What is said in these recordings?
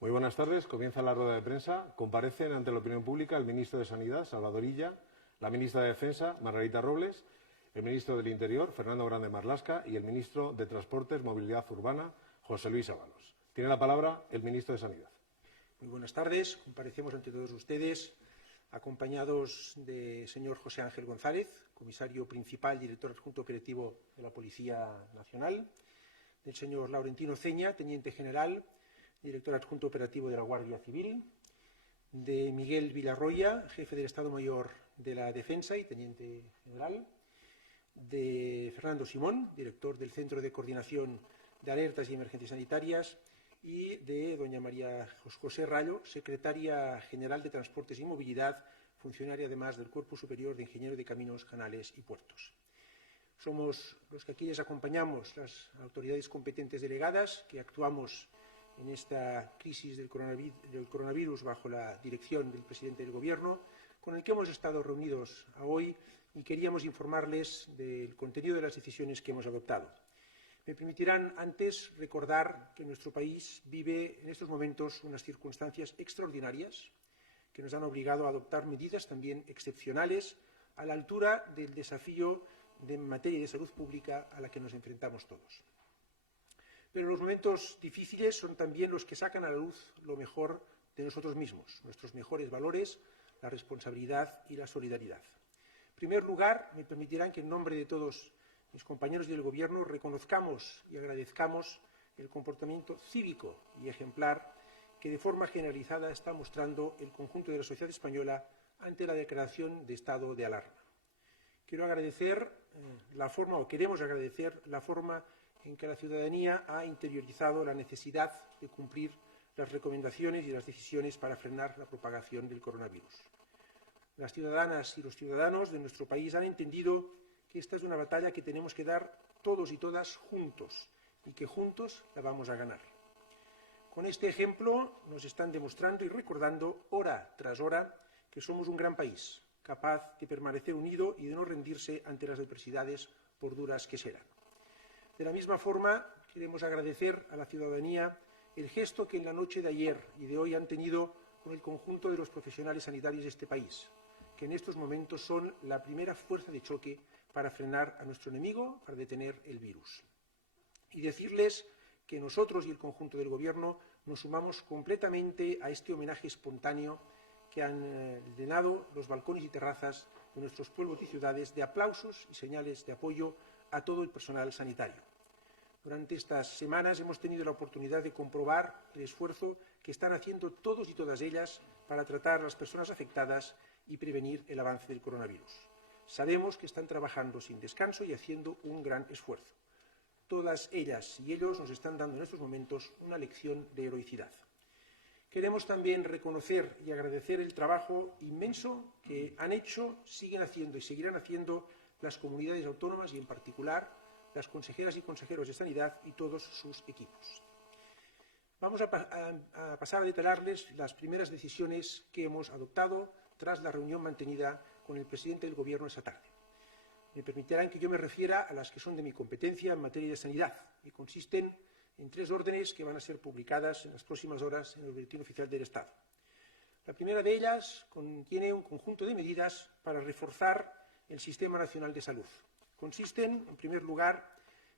Muy buenas tardes. Comienza la rueda de prensa. Comparecen ante la opinión pública el ministro de Sanidad, Salvador Illa, la ministra de Defensa, Margarita Robles, el ministro del Interior, Fernando Grande Marlaska, y el ministro de Transportes, Movilidad Urbana, José Luis Ábalos. Tiene la palabra el ministro de Sanidad. Muy buenas tardes. Comparecemos ante todos ustedes acompañados del señor José Ángel González, comisario principal, director adjunto operativo de la Policía Nacional, del señor Laurentino Ceña, teniente general, director adjunto operativo de la Guardia Civil, de Miguel Villarroya, jefe del Estado Mayor de la Defensa y teniente general, de Fernando Simón, director del Centro de Coordinación de Alertas y Emergencias Sanitarias, y de doña María José Rallo, secretaria general de Transportes y Movilidad, funcionaria además del Cuerpo Superior de Ingenieros de Caminos, Canales y Puertos. Somos los que aquí les acompañamos, las autoridades competentes delegadas, que actuamos en esta crisis del coronavirus bajo la dirección del presidente del Gobierno, con el que hemos estado reunidos hoy y queríamos informarles del contenido de las decisiones que hemos adoptado. Me permitirán antes recordar que nuestro país vive en estos momentos unas circunstancias extraordinarias que nos han obligado a adoptar medidas también excepcionales a la altura del desafío en materia de salud pública a la que nos enfrentamos todos. Pero los momentos difíciles son también los que sacan a la luz lo mejor de nosotros mismos, nuestros mejores valores, la responsabilidad y la solidaridad. En primer lugar, me permitirán que en nombre de todos mis compañeros del Gobierno reconozcamos y agradezcamos el comportamiento cívico y ejemplar que de forma generalizada está mostrando el conjunto de la sociedad española ante la declaración de estado de alarma. Queremos agradecer la forma en que la ciudadanía ha interiorizado la necesidad de cumplir las recomendaciones y las decisiones para frenar la propagación del coronavirus. Las ciudadanas y los ciudadanos de nuestro país han entendido que esta es una batalla que tenemos que dar todos y todas juntos y que juntos la vamos a ganar. Con este ejemplo nos están demostrando y recordando hora tras hora que somos un gran país, capaz de permanecer unido y de no rendirse ante las adversidades por duras que serán. De la misma forma, queremos agradecer a la ciudadanía el gesto que en la noche de ayer y de hoy han tenido con el conjunto de los profesionales sanitarios de este país, que en estos momentos son la primera fuerza de choque para frenar a nuestro enemigo, para detener el virus. Y decirles que nosotros y el conjunto del Gobierno nos sumamos completamente a este homenaje espontáneo que han llenado los balcones y terrazas de nuestros pueblos y ciudades de aplausos y señales de apoyo a todo el personal sanitario. Durante estas semanas hemos tenido la oportunidad de comprobar el esfuerzo que están haciendo todos y todas ellas para tratar a las personas afectadas y prevenir el avance del coronavirus. Sabemos que están trabajando sin descanso y haciendo un gran esfuerzo. Todas ellas y ellos nos están dando en estos momentos una lección de heroicidad. Queremos también reconocer y agradecer el trabajo inmenso que han hecho, siguen haciendo y seguirán haciendo las comunidades autónomas y, en particular, las consejeras y consejeros de Sanidad y todos sus equipos. Vamos a pasar a detallarles las primeras decisiones que hemos adoptado tras la reunión mantenida con el presidente del Gobierno esta tarde. Me permitirán que yo me refiera a las que son de mi competencia en materia de sanidad y consisten en 3 órdenes que van a ser publicadas en las próximas horas en el Boletín Oficial del Estado. La primera de ellas contiene un conjunto de medidas para reforzar el Sistema Nacional de Salud. Consisten, en primer lugar,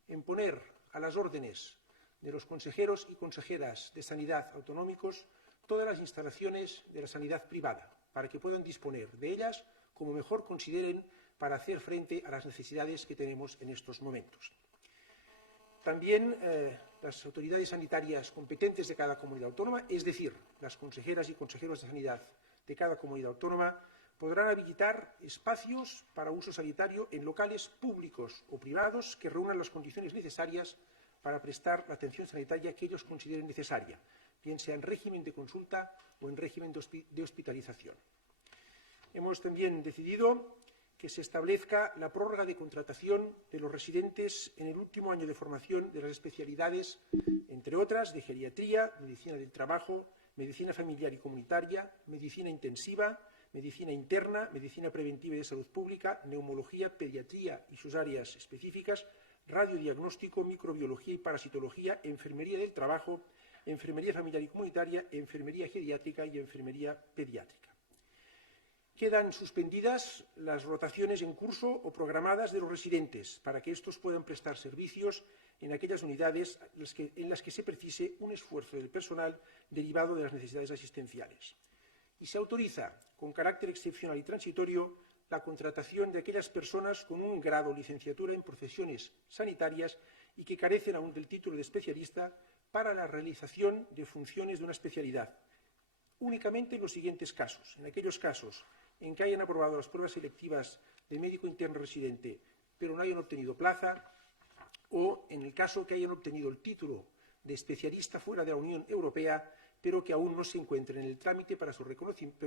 en poner a las órdenes de los consejeros y consejeras de Sanidad autonómicos todas las instalaciones de la sanidad privada, para que puedan disponer de ellas como mejor consideren para hacer frente a las necesidades que tenemos en estos momentos. También las autoridades sanitarias competentes de cada comunidad autónoma, es decir, las consejeras y consejeros de sanidad de cada comunidad autónoma, podrán habilitar espacios para uso sanitario en locales públicos o privados que reúnan las condiciones necesarias para prestar la atención sanitaria que ellos consideren necesaria, bien sea en régimen de consulta o en régimen de hospitalización. Hemos también decidido que se establezca la prórroga de contratación de los residentes en el último año de formación de las especialidades, entre otras, de geriatría, medicina del trabajo, medicina familiar y comunitaria, medicina intensiva, medicina interna, medicina preventiva y de salud pública, neumología, pediatría y sus áreas específicas, radiodiagnóstico, microbiología y parasitología, enfermería del trabajo, enfermería familiar y comunitaria, enfermería geriátrica y enfermería pediátrica. Quedan suspendidas las rotaciones en curso o programadas de los residentes para que estos puedan prestar servicios en aquellas unidades en las que se precise un esfuerzo del personal derivado de las necesidades asistenciales. Y se autoriza, con carácter excepcional y transitorio, la contratación de aquellas personas con un grado o licenciatura en profesiones sanitarias y que carecen aún del título de especialista para la realización de funciones de una especialidad. Únicamente en los siguientes casos. En aquellos casos en que hayan aprobado las pruebas selectivas de médico interno residente, pero no hayan obtenido plaza, o en el caso que hayan obtenido el título de especialista fuera de la Unión Europea, pero que aún no se encuentren en el trámite para su reconocimiento,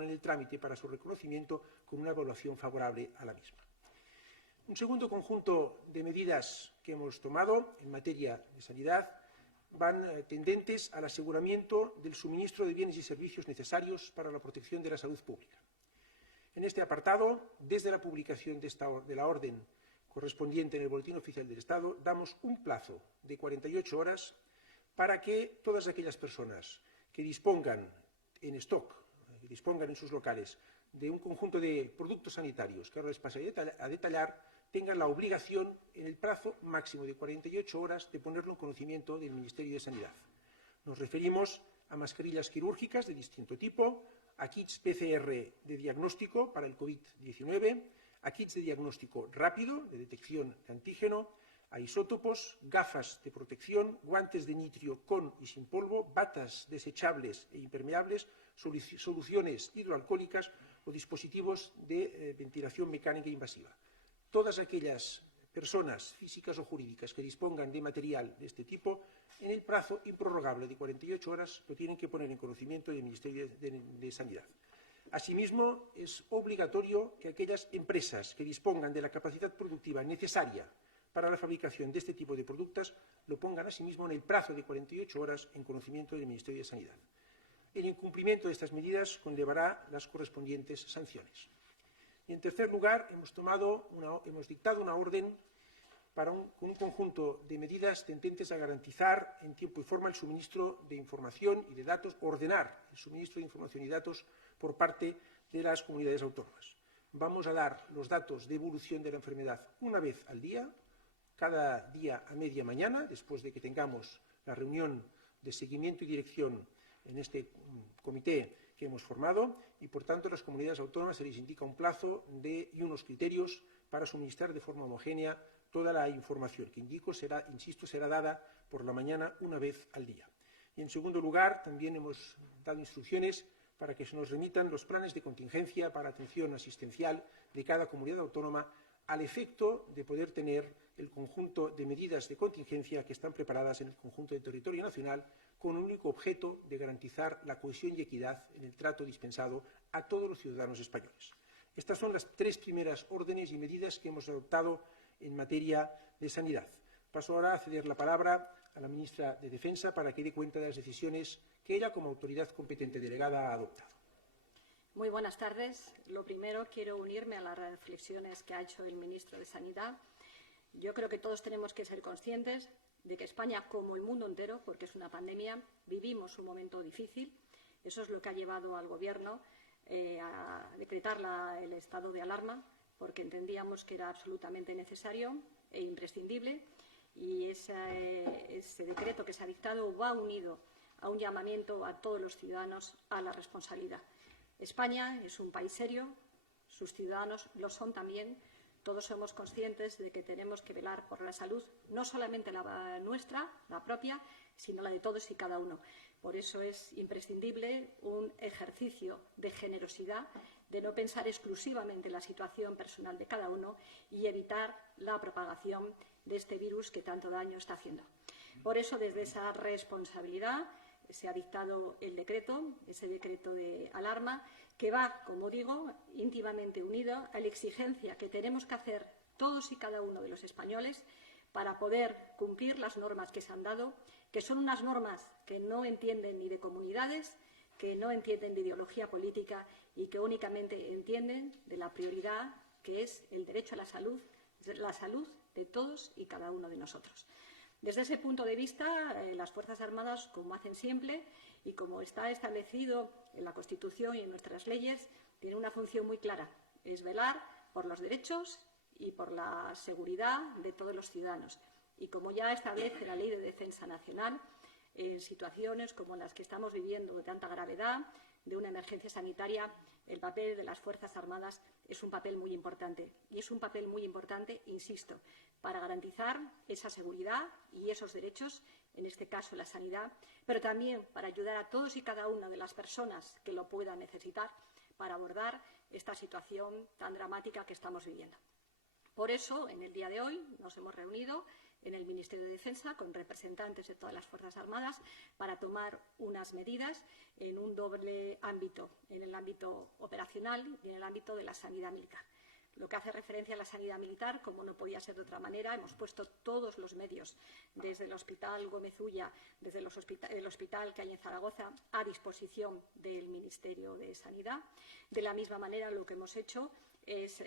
en el trámite para su reconocimiento con una evaluación favorable a la misma. Un segundo conjunto de medidas que hemos tomado en materia de sanidad van tendentes al aseguramiento del suministro de bienes y servicios necesarios para la protección de la salud pública. En este apartado, desde la publicación de la orden correspondiente en el Boletín Oficial del Estado, damos un plazo de 48 horas para que todas aquellas personas que dispongan en stock, que dispongan en sus locales de un conjunto de productos sanitarios que ahora les pasaré a detallar, tengan la obligación, en el plazo máximo de 48 horas, de ponerlo en conocimiento del Ministerio de Sanidad. Nos referimos a mascarillas quirúrgicas de distinto tipo, a kits PCR de diagnóstico para el COVID-19, a kits de diagnóstico rápido, de detección de antígeno, a isótopos, gafas de protección, guantes de nitrio con y sin polvo, batas desechables e impermeables, soluciones hidroalcohólicas o dispositivos de ventilación mecánica invasiva. Todas aquellas personas físicas o jurídicas que dispongan de material de este tipo, en el plazo improrrogable de 48 horas lo tienen que poner en conocimiento del Ministerio de Sanidad. Asimismo, es obligatorio que aquellas empresas que dispongan de la capacidad productiva necesaria para la fabricación de este tipo de productos lo pongan asimismo en el plazo de 48 horas en conocimiento del Ministerio de Sanidad. El incumplimiento de estas medidas conllevará las correspondientes sanciones. Y, en tercer lugar, hemos dictado una orden con un conjunto de medidas tendentes a garantizar en tiempo y forma el suministro de información y de datos, ordenar el suministro de información y datos por parte de las comunidades autónomas. Vamos a dar los datos de evolución de la enfermedad una vez al día, cada día a media mañana, después de que tengamos la reunión de seguimiento y dirección en este comité que hemos formado, y por tanto a las comunidades autónomas se les indica un plazo y unos criterios para suministrar de forma homogénea toda la información que será dada por la mañana una vez al día. Y en segundo lugar, también hemos dado instrucciones para que se nos remitan los planes de contingencia para atención asistencial de cada comunidad autónoma al efecto de poder tener el conjunto de medidas de contingencia que están preparadas en el conjunto del territorio nacional con el único objeto de garantizar la cohesión y equidad en el trato dispensado a todos los ciudadanos españoles. Estas son las tres primeras órdenes y medidas que hemos adoptado en materia de sanidad. Paso ahora a ceder la palabra a la ministra de Defensa para que dé cuenta de las decisiones que ella, como autoridad competente delegada, ha adoptado. Muy buenas tardes. Lo primero, quiero unirme a las reflexiones que ha hecho el ministro de Sanidad. Yo creo que todos tenemos que ser conscientes de que España, como el mundo entero, porque es una pandemia, vivimos un momento difícil. Eso es lo que ha llevado al Gobierno a decretar el estado de alarma, porque entendíamos que era absolutamente necesario e imprescindible. Y ese decreto que se ha dictado va unido a un llamamiento a todos los ciudadanos a la responsabilidad. España es un país serio, sus ciudadanos lo son también. Todos somos conscientes de que tenemos que velar por la salud, no solamente la nuestra, la propia, sino la de todos y cada uno. Por eso es imprescindible un ejercicio de generosidad, de no pensar exclusivamente en la situación personal de cada uno y evitar la propagación de este virus que tanto daño está haciendo. Por eso, desde esa responsabilidad, se ha dictado el decreto, ese decreto de alarma, que va, como digo, íntimamente unido a la exigencia que tenemos que hacer todos y cada uno de los españoles para poder cumplir las normas que se han dado, que son unas normas que no entienden ni de comunidades, que no entienden de ideología política y que únicamente entienden de la prioridad que es el derecho a la salud de todos y cada uno de nosotros. Desde ese punto de vista, las Fuerzas Armadas, como hacen siempre y como está establecido en la Constitución y en nuestras leyes, tienen una función muy clara, es velar por los derechos y por la seguridad de todos los ciudadanos. Y como ya establece la Ley de Defensa Nacional, en situaciones como las que estamos viviendo de tanta gravedad, de una emergencia sanitaria, el papel de las Fuerzas Armadas es un papel muy importante. Y es un papel muy importante, insisto, para garantizar esa seguridad y esos derechos, en este caso la sanidad, pero también para ayudar a todos y cada una de las personas que lo puedan necesitar para abordar esta situación tan dramática que estamos viviendo. Por eso, en el día de hoy nos hemos reunido en el Ministerio de Defensa con representantes de todas las Fuerzas Armadas para tomar unas medidas en un doble ámbito, en el ámbito operacional y en el ámbito de la sanidad militar. Lo que hace referencia a la sanidad militar, como no podía ser de otra manera, hemos puesto todos los medios, desde el Hospital Gómez Ulla, desde el hospital que hay en Zaragoza, a disposición del Ministerio de Sanidad. De la misma manera, lo que hemos hecho es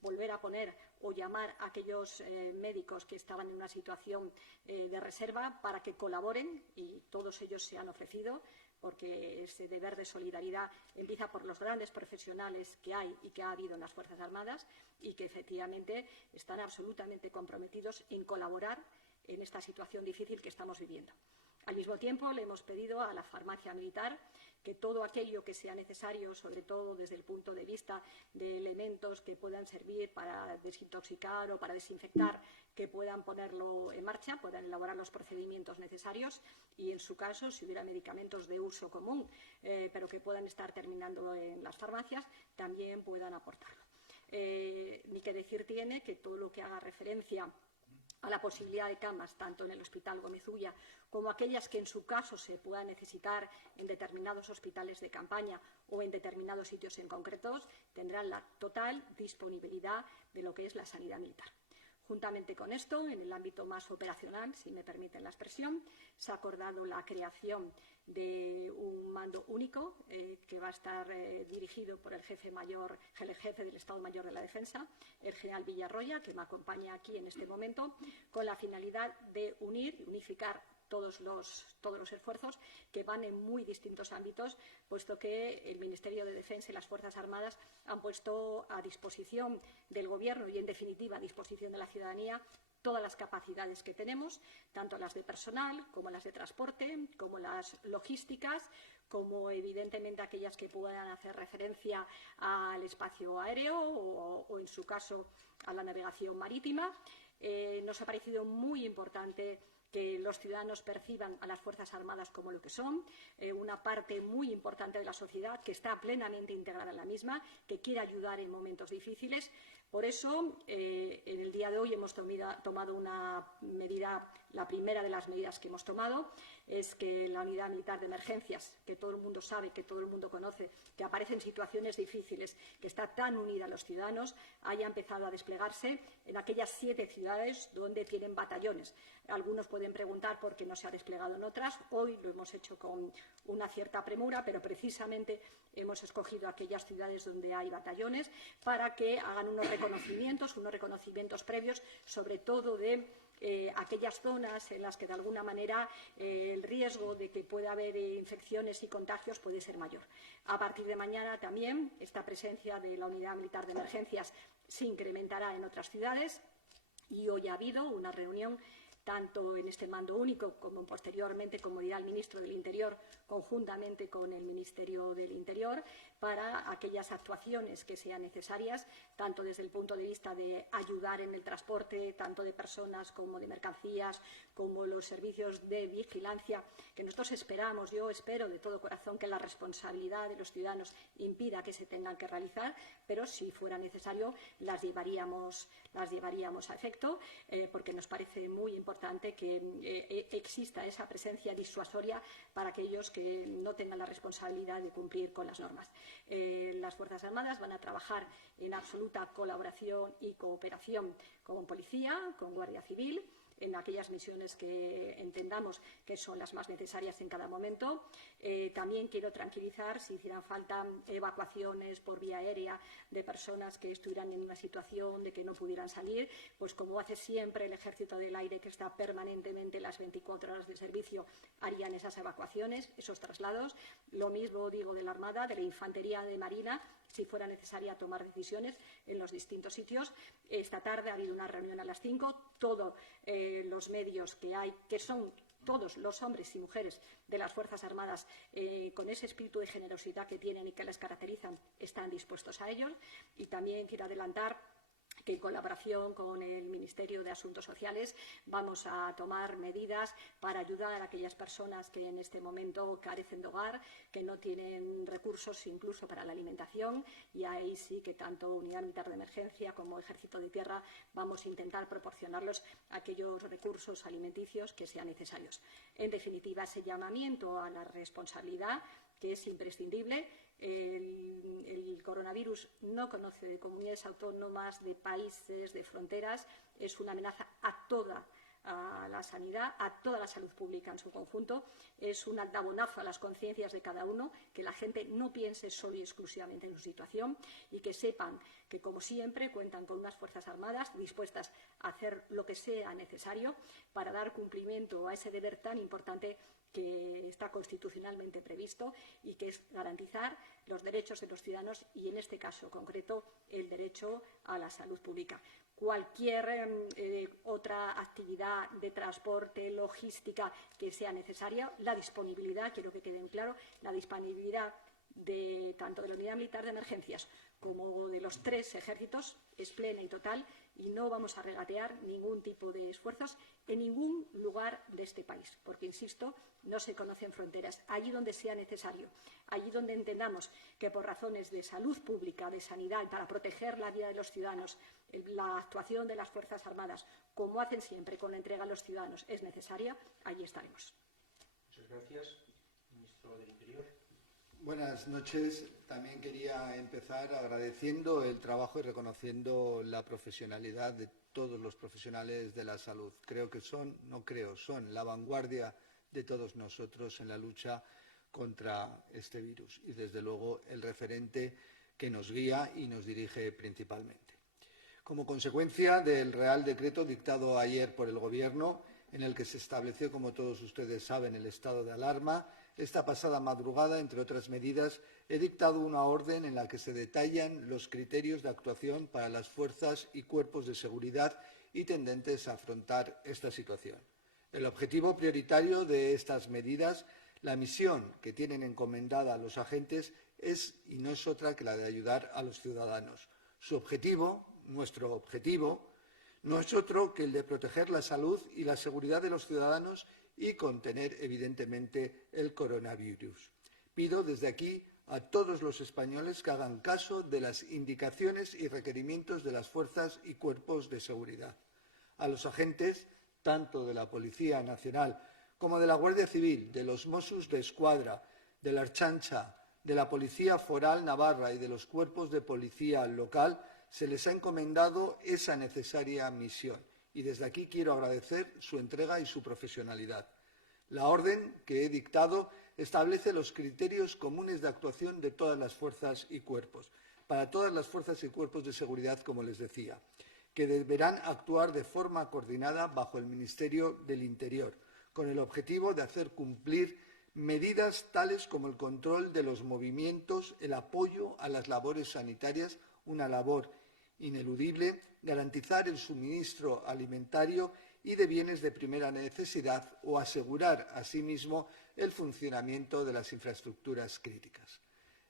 volver a poner o llamar a aquellos médicos que estaban en una situación de reserva para que colaboren, y todos ellos se han ofrecido, porque ese deber de solidaridad empieza por los grandes profesionales que hay y que ha habido en las Fuerzas Armadas y que efectivamente están absolutamente comprometidos en colaborar en esta situación difícil que estamos viviendo. Al mismo tiempo, le hemos pedido a la farmacia militar que todo aquello que sea necesario, sobre todo desde el punto de vista de elementos que puedan servir para desintoxicar o para desinfectar, que puedan ponerlo en marcha, puedan elaborar los procedimientos necesarios y, en su caso, si hubiera medicamentos de uso común, pero que puedan estar terminando en las farmacias, también puedan aportarlo. Ni que decir tiene que todo lo que haga referencia a la posibilidad de camas, tanto en el Hospital Gómez Ulla como aquellas que en su caso se puedan necesitar en determinados hospitales de campaña o en determinados sitios en concretos, tendrán la total disponibilidad de lo que es la sanidad militar. Juntamente con esto, en el ámbito más operacional, si me permiten la expresión, se ha acordado la creación de un mando único que va a estar dirigido por el jefe del Estado Mayor de la Defensa, el general Villarroya, que me acompaña aquí en este momento, con la finalidad de unir y unificar todos los esfuerzos que van en muy distintos ámbitos, puesto que el Ministerio de Defensa y las Fuerzas Armadas han puesto a disposición del Gobierno y, en definitiva, a disposición de la ciudadanía todas las capacidades que tenemos, tanto las de personal como las de transporte, como las logísticas, como evidentemente aquellas que puedan hacer referencia al espacio aéreo o en su caso, a la navegación marítima. Nos ha parecido muy importante que los ciudadanos perciban a las Fuerzas Armadas como lo que son, una parte muy importante de la sociedad que está plenamente integrada en la misma, que quiere ayudar en momentos difíciles. Por eso, en el día de hoy hemos tomado una medida, la primera de las medidas que hemos tomado, es que la Unidad Militar de Emergencias, que todo el mundo sabe, que todo el mundo conoce, que aparece en situaciones difíciles, que está tan unida a los ciudadanos, haya empezado a desplegarse en aquellas 7 ciudades donde tienen batallones. Algunos pueden preguntar por qué no se ha desplegado en otras. Hoy lo hemos hecho con una cierta premura, pero precisamente hemos escogido aquellas ciudades donde hay batallones para que hagan unos reconocimientos previos, sobre todo de aquellas zonas en las que de alguna manera el riesgo de que pueda haber infecciones y contagios puede ser mayor. A partir de mañana también esta presencia de la Unidad Militar de Emergencias se incrementará en otras ciudades y hoy ha habido una reunión tanto en este mando único como posteriormente, como dirá el ministro del Interior, conjuntamente con el Ministerio del Interior, para aquellas actuaciones que sean necesarias, tanto desde el punto de vista de ayudar en el transporte, tanto de personas como de mercancías, como los servicios de vigilancia, que nosotros esperamos, yo espero de todo corazón que la responsabilidad de los ciudadanos impida que se tengan que realizar, pero si fuera necesario las llevaríamos a efecto, porque nos parece muy importante que exista esa presencia disuasoria para aquellos que no tengan la responsabilidad de cumplir con las normas. Las Fuerzas Armadas van a trabajar en absoluta colaboración y cooperación con Policía, con Guardia Civil, en aquellas misiones que entendamos que son las más necesarias en cada momento. También quiero tranquilizar si hicieran falta evacuaciones por vía aérea de personas que estuvieran en una situación de que no pudieran salir, pues como hace siempre el Ejército del Aire, que está permanentemente las 24 horas de servicio, harían esas evacuaciones, esos traslados. Lo mismo digo de la Armada, de la Infantería, de Marina, si fuera necesaria tomar decisiones en los distintos sitios. Esta tarde ha habido una reunión a las 5. Todos los medios que hay, que son todos los hombres y mujeres de las Fuerzas Armadas, con ese espíritu de generosidad que tienen y que les caracterizan, están dispuestos a ello. Y también quiero adelantar que en colaboración con el Ministerio de Asuntos Sociales vamos a tomar medidas para ayudar a aquellas personas que en este momento carecen de hogar, que no tienen recursos incluso para la alimentación, y ahí sí que tanto Unidad Militar de Emergencia como Ejército de Tierra vamos a intentar proporcionarlos aquellos recursos alimenticios que sean necesarios. En definitiva, ese llamamiento a la responsabilidad, que es imprescindible. El coronavirus no conoce de comunidades autónomas, de países, de fronteras. Es una amenaza a toda la sanidad, a toda la salud pública en su conjunto. Es un aldabonazo a las conciencias de cada uno, que la gente no piense solo y exclusivamente en su situación y que sepan que, como siempre, cuentan con unas Fuerzas Armadas dispuestas a hacer lo que sea necesario para dar cumplimiento a ese deber tan importante que está constitucionalmente previsto y que es garantizar los derechos de los ciudadanos y, en este caso concreto, el derecho a la salud pública. Cualquier otra actividad de transporte, logística que sea necesaria, la disponibilidad, quiero que quede claro, la disponibilidad tanto de la Unidad Militar de Emergencias como de los 3 ejércitos es plena y total, y no vamos a regatear ningún tipo de esfuerzos en ningún lugar de este país, porque, insisto, no se conocen fronteras. Allí donde sea necesario, allí donde entendamos que por razones de salud pública, de sanidad, para proteger la vida de los ciudadanos, la actuación de las Fuerzas Armadas, como hacen siempre con la entrega a los ciudadanos, es necesaria, allí estaremos. Muchas gracias. Ministro del Interior. Buenas noches. También quería empezar agradeciendo el trabajo y reconociendo la profesionalidad de todos los profesionales de la salud. Son la vanguardia de todos nosotros en la lucha contra este virus y, desde luego, el referente que nos guía y nos dirige principalmente. Como consecuencia del Real Decreto dictado ayer por el Gobierno, en el que se estableció, como todos ustedes saben, el estado de alarma, esta pasada madrugada, entre otras medidas, he dictado una orden en la que se detallan los criterios de actuación para las fuerzas y cuerpos de seguridad y tendentes a afrontar esta situación. El objetivo prioritario de estas medidas, la misión que tienen encomendada a los agentes, es y no es otra que la de ayudar a los ciudadanos. Su objetivo, nuestro objetivo, no es otro que el de proteger la salud y la seguridad de los ciudadanos y contener, evidentemente, el coronavirus. Pido desde aquí a todos los españoles que hagan caso de las indicaciones y requerimientos de las fuerzas y cuerpos de seguridad. A los agentes, tanto de la Policía Nacional como de la Guardia Civil, de los Mossos d'Esquadra, de la Ertzaintza, de la Policía Foral Navarra y de los cuerpos de policía local, se les ha encomendado esa necesaria misión. Y desde aquí quiero agradecer su entrega y su profesionalidad. La orden que he dictado establece los criterios comunes de actuación de todas las fuerzas y cuerpos, para todas las fuerzas y cuerpos de seguridad, como les decía, que deberán actuar de forma coordinada bajo el Ministerio del Interior, con el objetivo de hacer cumplir medidas tales como el control de los movimientos, el apoyo a las labores sanitarias, una labor ineludible, garantizar el suministro alimentario y de bienes de primera necesidad o asegurar, asimismo, el funcionamiento de las infraestructuras críticas.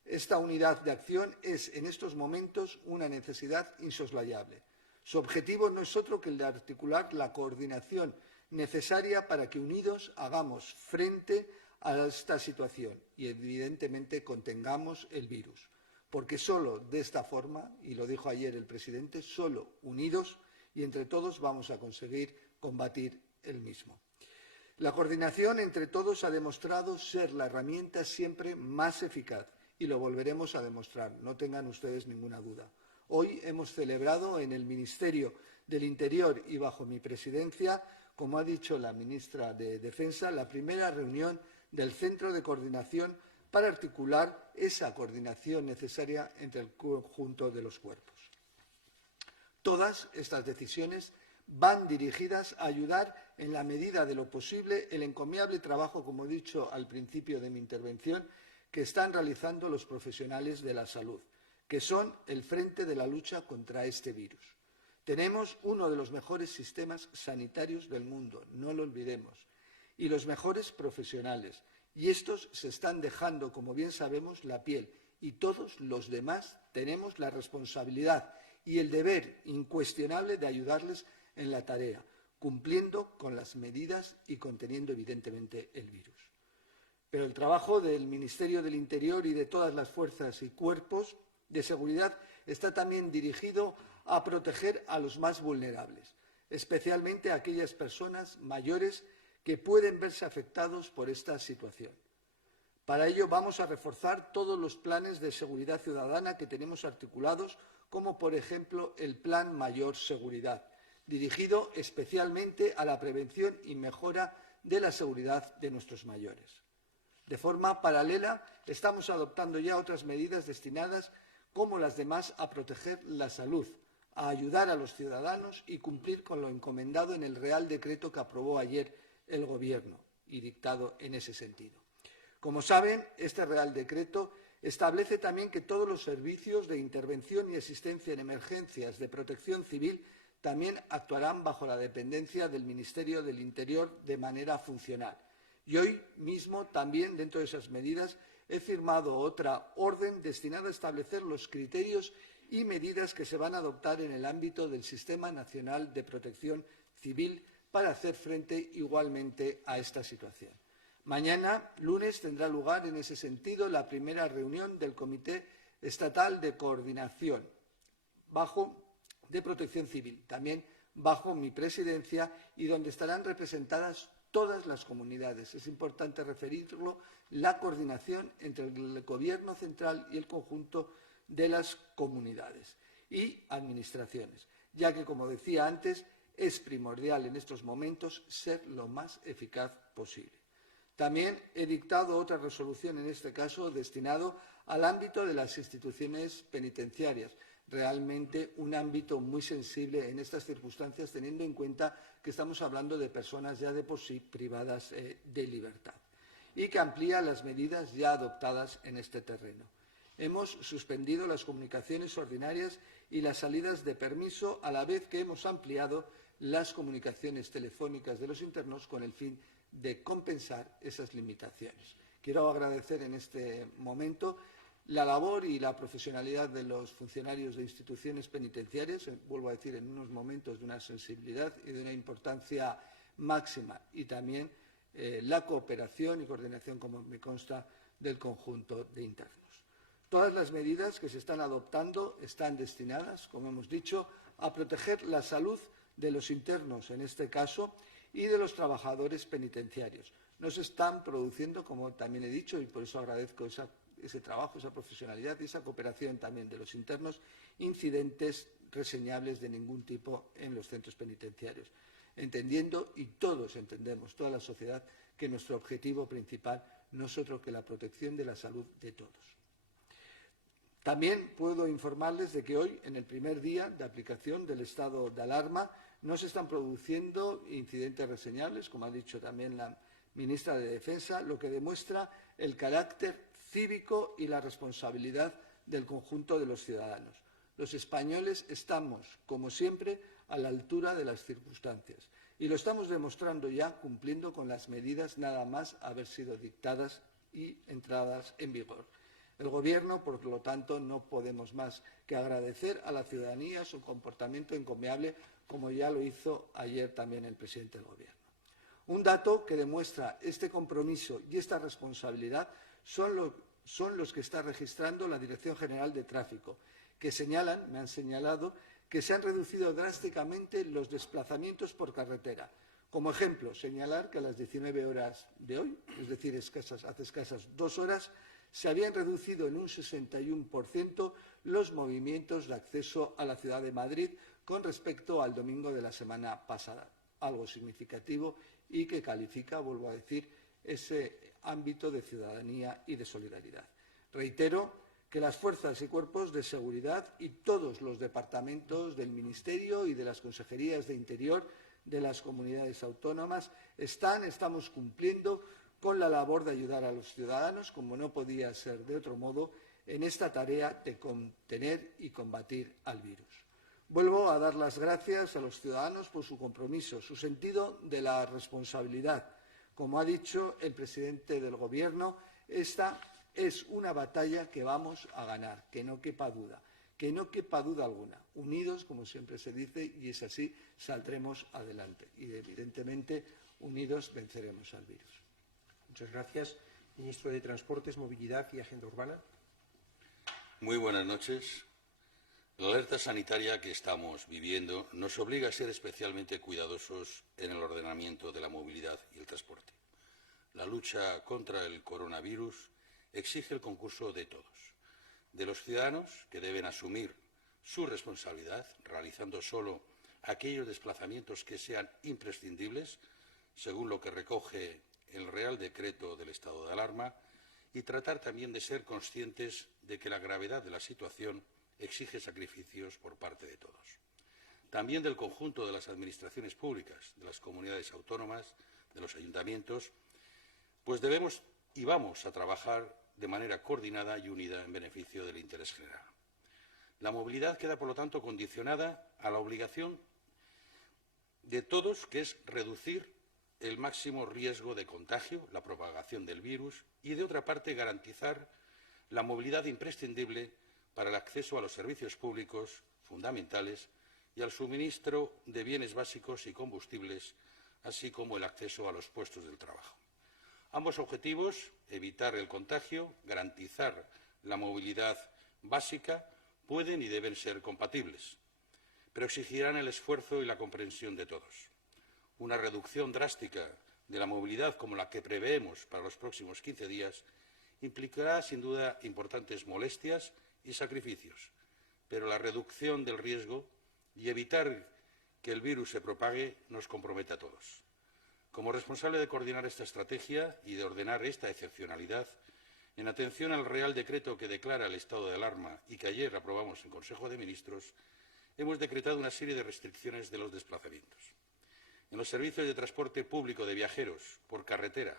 Esta unidad de acción es, en estos momentos, una necesidad insoslayable. Su objetivo no es otro que el de articular la coordinación necesaria para que unidos hagamos frente a esta situación y, evidentemente, contengamos el virus. Porque solo de esta forma, y lo dijo ayer el presidente, solo unidos y entre todos vamos a conseguir combatir el mismo. La coordinación entre todos ha demostrado ser la herramienta siempre más eficaz y lo volveremos a demostrar, no tengan ustedes ninguna duda. Hoy hemos celebrado en el Ministerio del Interior y bajo mi presidencia, como ha dicho la ministra de Defensa, la primera reunión del Centro de Coordinación para articular esa coordinación necesaria entre el conjunto de los cuerpos. Todas estas decisiones van dirigidas a ayudar en la medida de lo posible el encomiable trabajo, como he dicho al principio de mi intervención, que están realizando los profesionales de la salud, que son el frente de la lucha contra este virus. Tenemos uno de los mejores sistemas sanitarios del mundo, no lo olvidemos, y los mejores profesionales. Y estos se están dejando, como bien sabemos, la piel. Y todos los demás tenemos la responsabilidad y el deber incuestionable de ayudarles en la tarea, cumpliendo con las medidas y conteniendo, evidentemente, el virus. Pero el trabajo del Ministerio del Interior y de todas las fuerzas y cuerpos de seguridad está también dirigido a proteger a los más vulnerables, especialmente a aquellas personas mayores que pueden verse afectados por esta situación. Para ello vamos a reforzar todos los planes de seguridad ciudadana que tenemos articulados, como por ejemplo el Plan Mayor Seguridad, dirigido especialmente a la prevención y mejora de la seguridad de nuestros mayores. De forma paralela, estamos adoptando ya otras medidas destinadas, como las demás, a proteger la salud, a ayudar a los ciudadanos y cumplir con lo encomendado en el Real Decreto que aprobó ayer el Gobierno y dictado en ese sentido. Como saben, este Real Decreto establece también que todos los servicios de intervención y asistencia en emergencias de protección civil también actuarán bajo la dependencia del Ministerio del Interior de manera funcional. Y hoy mismo, también dentro de esas medidas, he firmado otra orden destinada a establecer los criterios y medidas que se van a adoptar en el ámbito del Sistema Nacional de Protección Civil para hacer frente igualmente a esta situación. Mañana, lunes, tendrá lugar en ese sentido la primera reunión del Comité Estatal de Coordinación de Protección Civil, también bajo mi presidencia, y donde estarán representadas todas las comunidades. Es importante referirlo, la coordinación entre el Gobierno central y el conjunto de las comunidades y administraciones, ya que, como decía antes, es primordial en estos momentos ser lo más eficaz posible. También he dictado otra resolución, en este caso destinado al ámbito de las instituciones penitenciarias, realmente un ámbito muy sensible en estas circunstancias, teniendo en cuenta que estamos hablando de personas ya de por sí privadas de libertad, y que amplía las medidas ya adoptadas en este terreno. Hemos suspendido las comunicaciones ordinarias y las salidas de permiso, a la vez que hemos ampliado las comunicaciones telefónicas de los internos con el fin de compensar esas limitaciones. Quiero agradecer en este momento la labor y la profesionalidad de los funcionarios de instituciones penitenciarias, vuelvo a decir, en unos momentos de una sensibilidad y de una importancia máxima, y también la cooperación y coordinación, como me consta, del conjunto de internos. Todas las medidas que se están adoptando están destinadas, como hemos dicho, a proteger la salud de los internos, en este caso, y de los trabajadores penitenciarios. No se están produciendo, como también he dicho, y por eso agradezco ese trabajo, esa profesionalidad y esa cooperación también de los internos, incidentes reseñables de ningún tipo en los centros penitenciarios, entendiendo, y todos entendemos, toda la sociedad, que nuestro objetivo principal no es otro que la protección de la salud de todos. También puedo informarles de que hoy, en el primer día de aplicación del estado de alarma, no se están produciendo incidentes reseñables, como ha dicho también la ministra de Defensa, lo que demuestra el carácter cívico y la responsabilidad del conjunto de los ciudadanos. Los españoles estamos, como siempre, a la altura de las circunstancias, y lo estamos demostrando ya cumpliendo con las medidas nada más haber sido dictadas y entradas en vigor. El Gobierno, por lo tanto, no podemos más que agradecer a la ciudadanía su comportamiento encomiable, como ya lo hizo ayer también el presidente del Gobierno. Un dato que demuestra este compromiso y esta responsabilidad son los que está registrando la Dirección General de Tráfico, que me han señalado, que se han reducido drásticamente los desplazamientos por carretera. Como ejemplo, señalar que a las 19 horas de hoy, es decir, hace escasas 2 horas, se habían reducido en un 61% los movimientos de acceso a la ciudad de Madrid con respecto al domingo de la semana pasada, algo significativo y que califica, vuelvo a decir, ese ámbito de ciudadanía y de solidaridad. Reitero que las fuerzas y cuerpos de seguridad y todos los departamentos del Ministerio y de las consejerías de Interior de las comunidades autónomas estamos cumpliendo con la labor de ayudar a los ciudadanos, como no podía ser de otro modo, en esta tarea de contener y combatir al virus. Vuelvo a dar las gracias a los ciudadanos por su compromiso, su sentido de la responsabilidad. Como ha dicho el presidente del Gobierno, esta es una batalla que vamos a ganar, que no quepa duda alguna. Unidos, como siempre se dice, y es así, saldremos adelante. Y, evidentemente, unidos venceremos al virus. Muchas gracias. Ministro de Transportes, Movilidad y Agenda Urbana. Muy buenas noches. La alerta sanitaria que estamos viviendo nos obliga a ser especialmente cuidadosos en el ordenamiento de la movilidad y el transporte. La lucha contra el coronavirus exige el concurso de todos, de los ciudadanos, que deben asumir su responsabilidad realizando solo aquellos desplazamientos que sean imprescindibles, según lo que recoge el Real Decreto del estado de alarma, y tratar también de ser conscientes de que la gravedad de la situación exige sacrificios por parte de todos. También del conjunto de las administraciones públicas, de las comunidades autónomas, de los ayuntamientos, pues debemos y vamos a trabajar de manera coordinada y unida en beneficio del interés general. La movilidad queda, por lo tanto, condicionada a la obligación de todos, que es reducir el máximo riesgo de contagio, la propagación del virus, y, de otra parte, garantizar la movilidad imprescindible para el acceso a los servicios públicos fundamentales y al suministro de bienes básicos y combustibles, así como el acceso a los puestos de trabajo. Ambos objetivos, evitar el contagio, garantizar la movilidad básica, pueden y deben ser compatibles, pero exigirán el esfuerzo y la comprensión de todos. Una reducción drástica de la movilidad como la que preveemos para los próximos 15 días implicará, sin duda, importantes molestias y sacrificios, pero la reducción del riesgo y evitar que el virus se propague nos compromete a todos. Como responsable de coordinar esta estrategia y de ordenar esta excepcionalidad, en atención al Real Decreto que declara el estado de alarma y que ayer aprobamos en Consejo de Ministros, hemos decretado una serie de restricciones de los desplazamientos. En los servicios de transporte público de viajeros por carretera,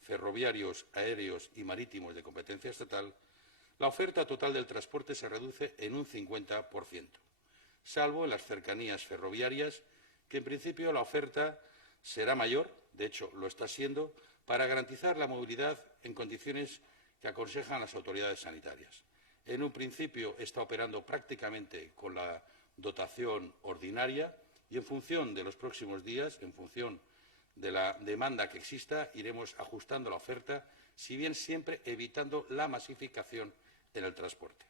ferroviarios, aéreos y marítimos de competencia estatal, la oferta total del transporte se reduce en un 50%, salvo en las cercanías ferroviarias, que en principio la oferta será mayor, de hecho lo está siendo, para garantizar la movilidad en condiciones que aconsejan las autoridades sanitarias. En un principio está operando prácticamente con la dotación ordinaria y en función de los próximos días, en función de la demanda que exista, iremos ajustando la oferta, si bien siempre evitando la masificación en el transporte.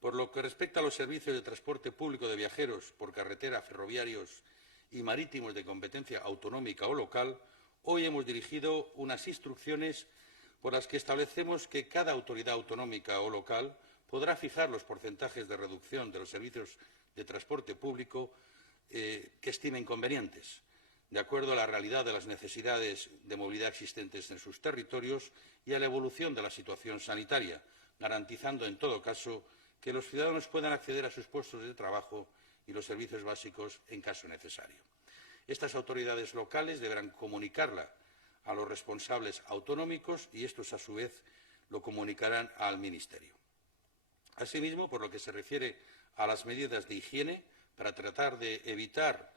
Por lo que respecta a los servicios de transporte público de viajeros por carretera, ferroviarios y marítimos de competencia autonómica o local, hoy hemos dirigido unas instrucciones por las que establecemos que cada autoridad autonómica o local podrá fijar los porcentajes de reducción de los servicios de transporte público que estimen convenientes, de acuerdo a la realidad de las necesidades de movilidad existentes en sus territorios y a la evolución de la situación sanitaria, garantizando, en todo caso, que los ciudadanos puedan acceder a sus puestos de trabajo y los servicios básicos en caso necesario. Estas autoridades locales deberán comunicarla a los responsables autonómicos y estos, a su vez, lo comunicarán al Ministerio. Asimismo, por lo que se refiere a las medidas de higiene, para tratar de evitar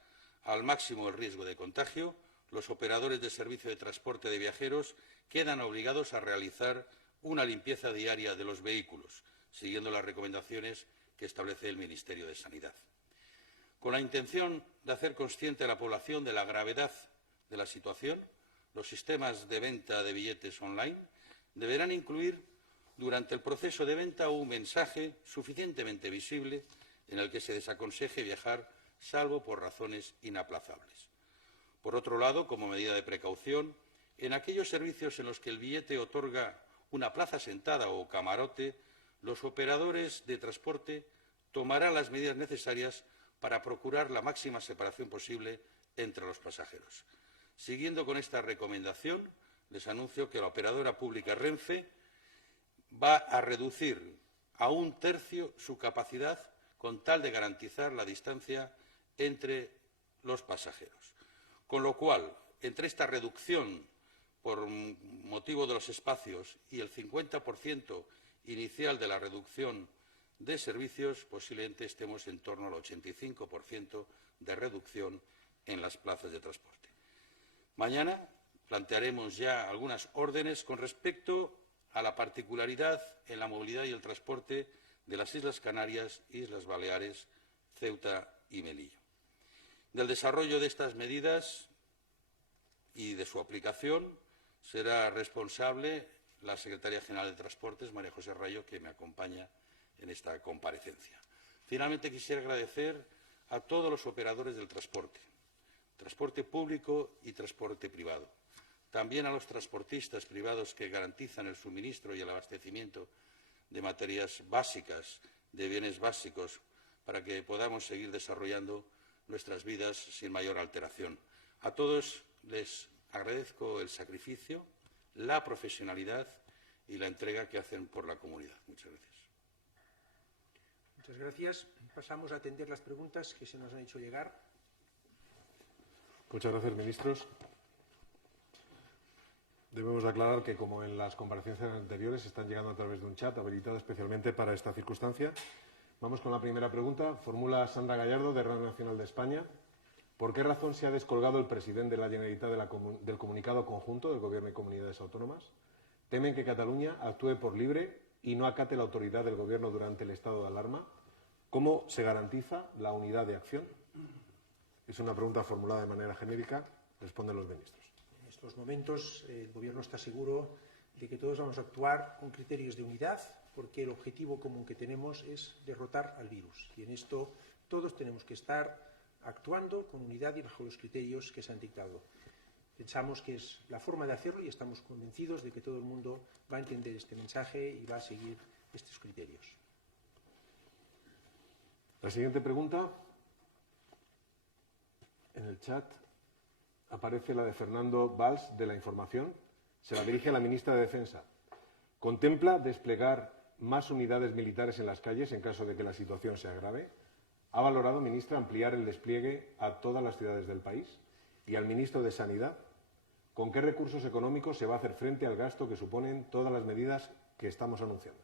al máximo el riesgo de contagio, los operadores de servicio de transporte de viajeros quedan obligados a realizar una limpieza diaria de los vehículos, siguiendo las recomendaciones que establece el Ministerio de Sanidad. Con la intención de hacer consciente a la población de la gravedad de la situación, los sistemas de venta de billetes online deberán incluir durante el proceso de venta un mensaje suficientemente visible en el que se desaconseje viajar salvo por razones inaplazables. Por otro lado, como medida de precaución, en aquellos servicios en los que el billete otorga una plaza sentada o camarote, los operadores de transporte tomarán las medidas necesarias para procurar la máxima separación posible entre los pasajeros. Siguiendo con esta recomendación, les anuncio que la operadora pública Renfe va a reducir a 1/3 su capacidad con tal de garantizar la distancia entre los pasajeros. Con lo cual, entre esta reducción por motivo de los espacios y el 50% inicial de la reducción de servicios, posiblemente estemos en torno al 85% de reducción en las plazas de transporte. Mañana plantearemos ya algunas órdenes con respecto a la particularidad en la movilidad y el transporte de las Islas Canarias, Islas Baleares, Ceuta y Melilla. Del desarrollo de estas medidas y de su aplicación será responsable la Secretaria General de Transportes, María José Rayo, que me acompaña en esta comparecencia. Finalmente, quisiera agradecer a todos los operadores del transporte público y transporte privado, también a los transportistas privados que garantizan el suministro y el abastecimiento de materias básicas, de bienes básicos, para que podamos seguir desarrollando nuestras vidas sin mayor alteración. A todos les agradezco el sacrificio, la profesionalidad y la entrega que hacen por la comunidad. Muchas gracias. Muchas gracias. Pasamos a atender las preguntas que se nos han hecho llegar. Muchas gracias, ministros. Debemos aclarar que, como en las comparecencias anteriores, están llegando a través de un chat habilitado especialmente para esta circunstancia. Vamos con la primera pregunta. Formula Sandra Gallardo, de Radio Nacional de España. ¿Por qué razón se ha descolgado el presidente de la Generalitat del comunicado conjunto del Gobierno y comunidades autónomas? ¿Temen que Cataluña actúe por libre y no acate la autoridad del Gobierno durante el estado de alarma? ¿Cómo se garantiza la unidad de acción? Es una pregunta formulada de manera genérica. Responden los ministros. En estos momentos el Gobierno está seguro de que todos vamos a actuar con criterios de unidad, porque el objetivo común que tenemos es derrotar al virus. Y en esto todos tenemos que estar actuando con unidad y bajo los criterios que se han dictado. Pensamos que es la forma de hacerlo y estamos convencidos de que todo el mundo va a entender este mensaje y va a seguir estos criterios. La siguiente pregunta. En el chat aparece la de Fernando Valls, de La Información. Se la dirige a la ministra de Defensa. ¿Contempla desplegar más unidades militares en las calles en caso de que la situación se agrave? ¿Ha valorado, ministra, ampliar el despliegue a todas las ciudades del país? Y al ministro de Sanidad, ¿con qué recursos económicos se va a hacer frente al gasto que suponen todas las medidas que estamos anunciando?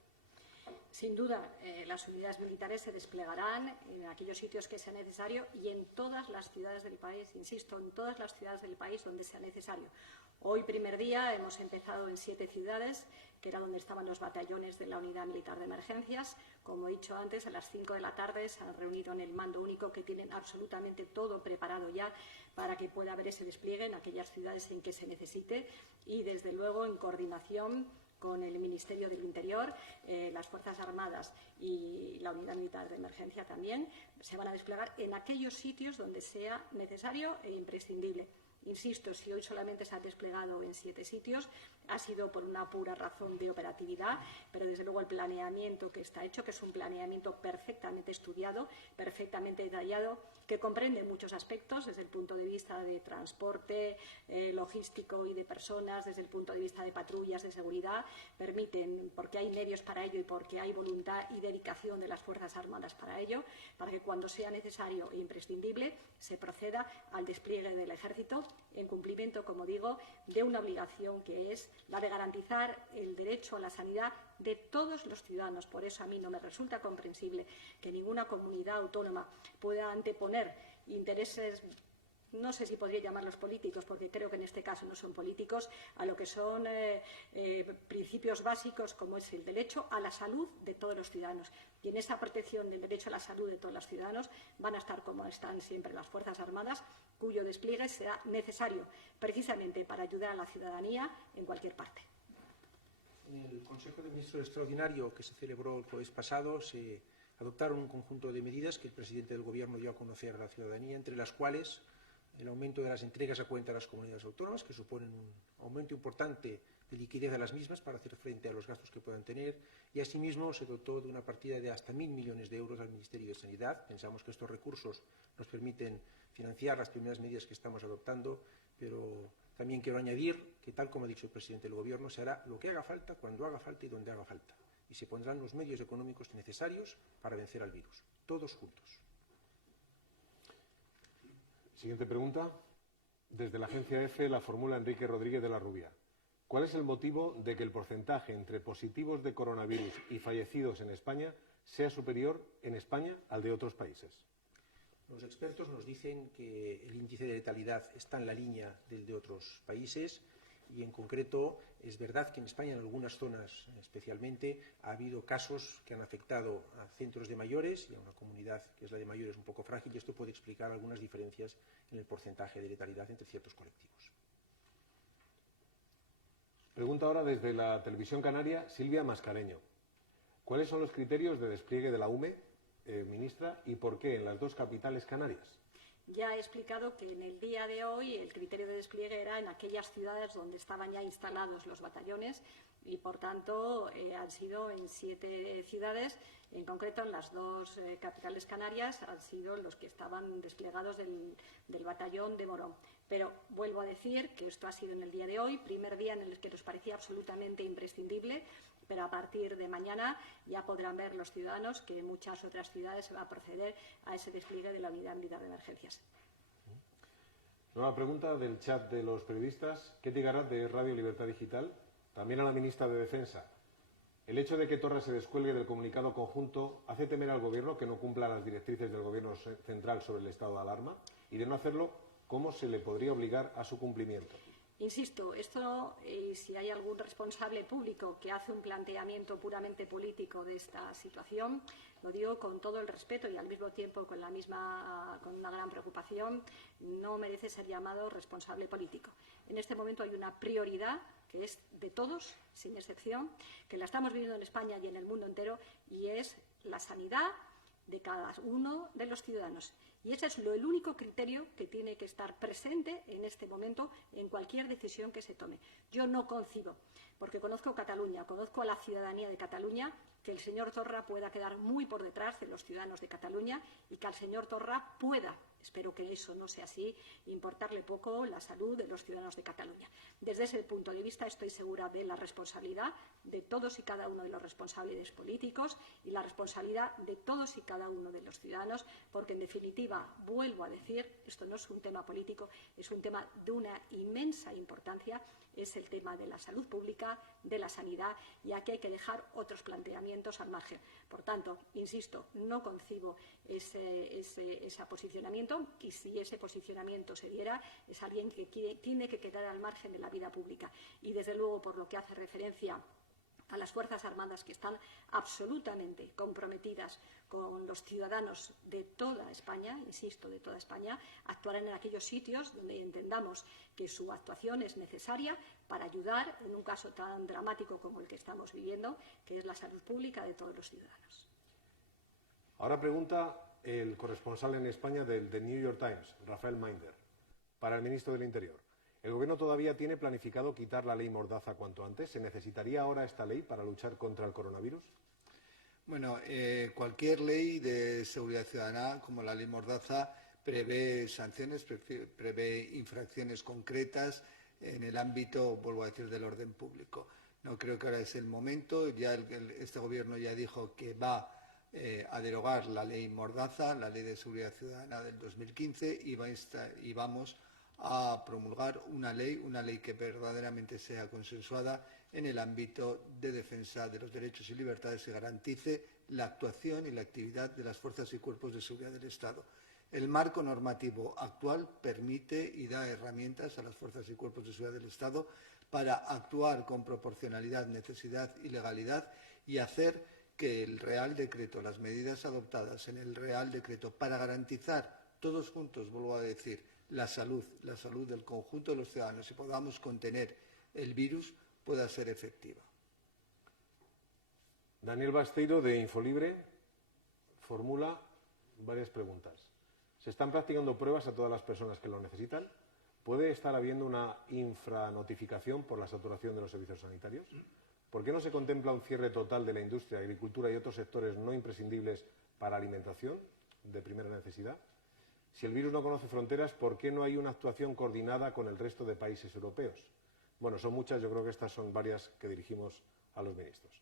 Sin duda, las unidades militares se desplegarán en aquellos sitios que sea necesario y en todas las ciudades del país, insisto, en todas las ciudades del país donde sea necesario. Hoy, primer día, hemos empezado en 7 ciudades, que era donde estaban los batallones de la Unidad Militar de Emergencias. Como he dicho antes, a las 5 de la tarde se han reunido en el mando único, que tienen absolutamente todo preparado ya para que pueda haber ese despliegue en aquellas ciudades en que se necesite y, desde luego, en coordinación con el Ministerio del Interior, las Fuerzas Armadas y la Unidad Militar de Emergencia también, se van a desplegar en aquellos sitios donde sea necesario e imprescindible. Insisto, si hoy solamente se ha desplegado en 7 sitios, ha sido por una pura razón de operatividad, pero desde luego el planeamiento que está hecho, que es un planeamiento perfectamente estudiado, perfectamente detallado, que comprende muchos aspectos, desde el punto de vista de transporte, logístico y de personas, desde el punto de vista de patrullas de seguridad, permiten, porque hay medios para ello y porque hay voluntad y dedicación de las Fuerzas Armadas para ello, para que cuando sea necesario e imprescindible se proceda al despliegue del Ejército en cumplimiento, como digo, de una obligación que es la de garantizar el derecho a la sanidad de todos los ciudadanos. Por eso a mí no me resulta comprensible que ninguna comunidad autónoma pueda anteponer intereses, no sé si podría llamarlos políticos, porque creo que en este caso no son políticos, a lo que son principios básicos como es el derecho a la salud de todos los ciudadanos. Y en esa protección del derecho a la salud de todos los ciudadanos van a estar, como están siempre, las Fuerzas Armadas, cuyo despliegue será necesario precisamente para ayudar a la ciudadanía en cualquier parte. En el Consejo de Ministros Extraordinario que se celebró el jueves pasado se adoptaron un conjunto de medidas que el presidente del Gobierno dio a conocer a la ciudadanía, entre las cuales el aumento de las entregas a cuenta de las comunidades autónomas, que suponen un aumento importante de liquidez de las mismas para hacer frente a los gastos que puedan tener, y asimismo se dotó de una partida de hasta 1.000 millones de euros al Ministerio de Sanidad. Pensamos que estos recursos nos permiten financiar las primeras medidas que estamos adoptando, pero también quiero añadir que, tal como ha dicho el presidente del Gobierno, se hará lo que haga falta, cuando haga falta y donde haga falta, y se pondrán los medios económicos necesarios para vencer al virus, todos juntos. Siguiente pregunta. Desde la agencia EFE la formula Enrique Rodríguez de la Rubia. ¿Cuál es el motivo de que el porcentaje entre positivos de coronavirus y fallecidos en España sea superior en España al de otros países? Los expertos nos dicen que el índice de letalidad está en la línea del de otros países y, en concreto, es verdad que en España, en algunas zonas especialmente, ha habido casos que han afectado a centros de mayores y a una comunidad que es la de mayores un poco frágil, y esto puede explicar algunas diferencias en el porcentaje de letalidad entre ciertos colectivos. Pregunta ahora desde la televisión canaria Silvia Mascareño. ¿Cuáles son los criterios de despliegue de la UME, ministra, y por qué en las dos capitales canarias? Ya he explicado que en el día de hoy el criterio de despliegue era en aquellas ciudades donde estaban ya instalados los batallones y, por tanto, han sido en 7 ciudades. En concreto, en las dos capitales canarias han sido los que estaban desplegados del batallón de Morón. Pero vuelvo a decir que esto ha sido en el día de hoy, primer día en el que nos parecía absolutamente imprescindible, pero a partir de mañana ya podrán ver los ciudadanos que en muchas otras ciudades se va a proceder a ese despliegue de la unidad militar de emergencias. Nueva pregunta del chat de los periodistas. Ketty Garat, de Radio Libertad Digital. También a la ministra de Defensa. ¿El hecho de que Torra se descuelgue del comunicado conjunto hace temer al Gobierno que no cumpla las directrices del Gobierno central sobre el estado de alarma? Y de no hacerlo, ¿cómo se le podría obligar a su cumplimiento? Insisto, esto, si hay algún responsable público que hace un planteamiento puramente político de esta situación, lo digo con todo el respeto y al mismo tiempo con una gran preocupación, no merece ser llamado responsable político. En este momento hay una prioridad que es de todos, sin excepción, que la estamos viviendo en España y en el mundo entero, y es la sanidad de cada uno de los ciudadanos. Y ese es el único criterio que tiene que estar presente en este momento en cualquier decisión que se tome. Yo no concibo, porque conozco Cataluña, conozco a la ciudadanía de Cataluña, que el señor Torra pueda quedar muy por detrás de los ciudadanos de Cataluña y que al señor Torra pueda, espero que eso no sea así, importarle poco la salud de los ciudadanos de Cataluña. Desde ese punto de vista estoy segura de la responsabilidad de todos y cada uno de los responsables políticos y la responsabilidad de todos y cada uno de los ciudadanos, porque en definitiva, vuelvo a decir, esto no es un tema político, es un tema de una inmensa importancia, es el tema de la salud pública, de la sanidad, y aquí hay que dejar otros planteamientos al margen. Por tanto, insisto, no concibo ese posicionamiento, y si ese posicionamiento se diera, es alguien que tiene que quedar al margen de la vida pública. Y desde luego, por lo que hace referencia a las Fuerzas Armadas, que están absolutamente comprometidas con los ciudadanos de toda España, insisto, de toda España, actuarán en aquellos sitios donde entendamos que su actuación es necesaria para ayudar en un caso tan dramático como el que estamos viviendo, que es la salud pública de todos los ciudadanos. Ahora pregunta el corresponsal en España del The New York Times, Rafael Minder, para el ministro del Interior. ¿El Gobierno todavía tiene planificado quitar la ley Mordaza cuanto antes? ¿Se necesitaría ahora esta ley para luchar contra el coronavirus? Bueno, cualquier ley de seguridad ciudadana, como la ley Mordaza, prevé sanciones, prevé infracciones concretas en el ámbito, vuelvo a decir, del orden público. No creo que ahora es el momento. Ya este Gobierno ya dijo que va a derogar la ley Mordaza, la ley de seguridad ciudadana del 2015, y vamos a promulgar una ley que verdaderamente sea consensuada en el ámbito de defensa de los derechos y libertades y garantice la actuación y la actividad de las fuerzas y cuerpos de seguridad del Estado. El marco normativo actual permite y da herramientas a las fuerzas y cuerpos de seguridad del Estado para actuar con proporcionalidad, necesidad y legalidad, y hacer que el Real Decreto, las medidas adoptadas en el Real Decreto para garantizar todos juntos, vuelvo a decir, la salud del conjunto de los ciudadanos y podamos contener el virus, pueda ser efectiva. Daniel Basteiro, de Infolibre, formula varias preguntas. ¿Se están practicando pruebas a todas las personas que lo necesitan? ¿Puede estar habiendo una infranotificación por la saturación de los servicios sanitarios? ¿Por qué no se contempla un cierre total de la industria, agricultura y otros sectores no imprescindibles para alimentación de primera necesidad? Si el virus no conoce fronteras, ¿por qué no hay una actuación coordinada con el resto de países europeos? Bueno, son muchas, yo creo que estas son varias que dirigimos a los ministros.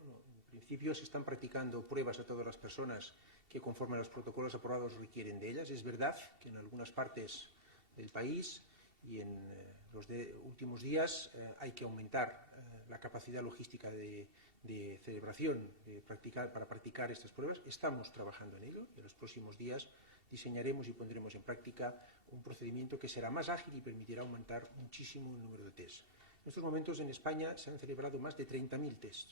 Bueno, en principio se están practicando pruebas a todas las personas que conforme a los protocolos aprobados requieren de ellas. Es verdad que en algunas partes del país y en los últimos días hay que aumentar la capacidad logística de celebración para practicar estas pruebas. Estamos trabajando en ello y en los próximos días diseñaremos y pondremos en práctica un procedimiento que será más ágil y permitirá aumentar muchísimo el número de test. En estos momentos en España se han celebrado más de 30.000 test.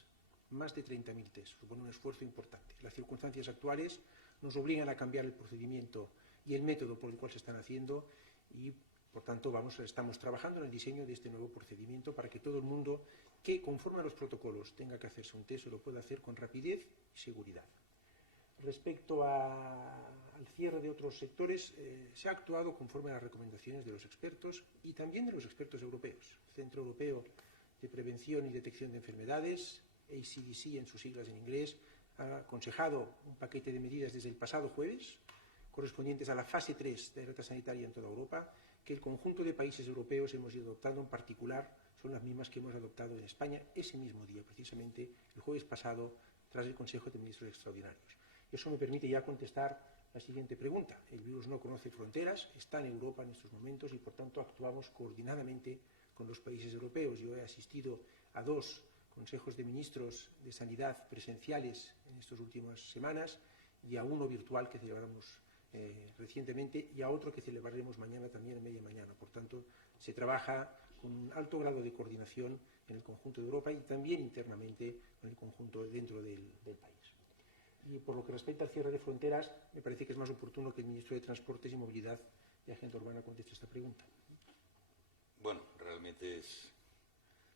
Más de 30.000 test. Supone un esfuerzo importante. Las circunstancias actuales nos obligan a cambiar el procedimiento y el método por el cual se están haciendo y, por tanto, estamos trabajando en el diseño de este nuevo procedimiento para que todo el mundo que, conforme a los protocolos, tenga que hacerse un test, lo pueda hacer con rapidez y seguridad. Respecto al cierre de otros sectores, se ha actuado conforme a las recomendaciones de los expertos y también de los expertos europeos. El Centro Europeo de Prevención y Detección de Enfermedades, ACDC en sus siglas en inglés, ha aconsejado un paquete de medidas desde el pasado jueves, correspondientes a la fase 3 de alerta sanitaria en toda Europa, que el conjunto de países europeos hemos ido adoptando, en particular son las mismas que hemos adoptado en España ese mismo día, precisamente el jueves pasado, tras el Consejo de Ministros Extraordinarios. Eso me permite ya contestar la siguiente pregunta. El virus no conoce fronteras, está en Europa en estos momentos y, por tanto, actuamos coordinadamente con los países europeos. Yo he asistido a 2 consejos de ministros de sanidad presenciales en estas últimas semanas y a uno virtual que celebramos recientemente y a otro que celebraremos mañana también, a media mañana. Por tanto, se trabaja con un alto grado de coordinación en el conjunto de Europa y también internamente en el conjunto dentro del país. Y por lo que respecta al cierre de fronteras, me parece que es más oportuno que el ministro de Transportes y Movilidad y Agenda Urbana conteste esta pregunta. Bueno, realmente es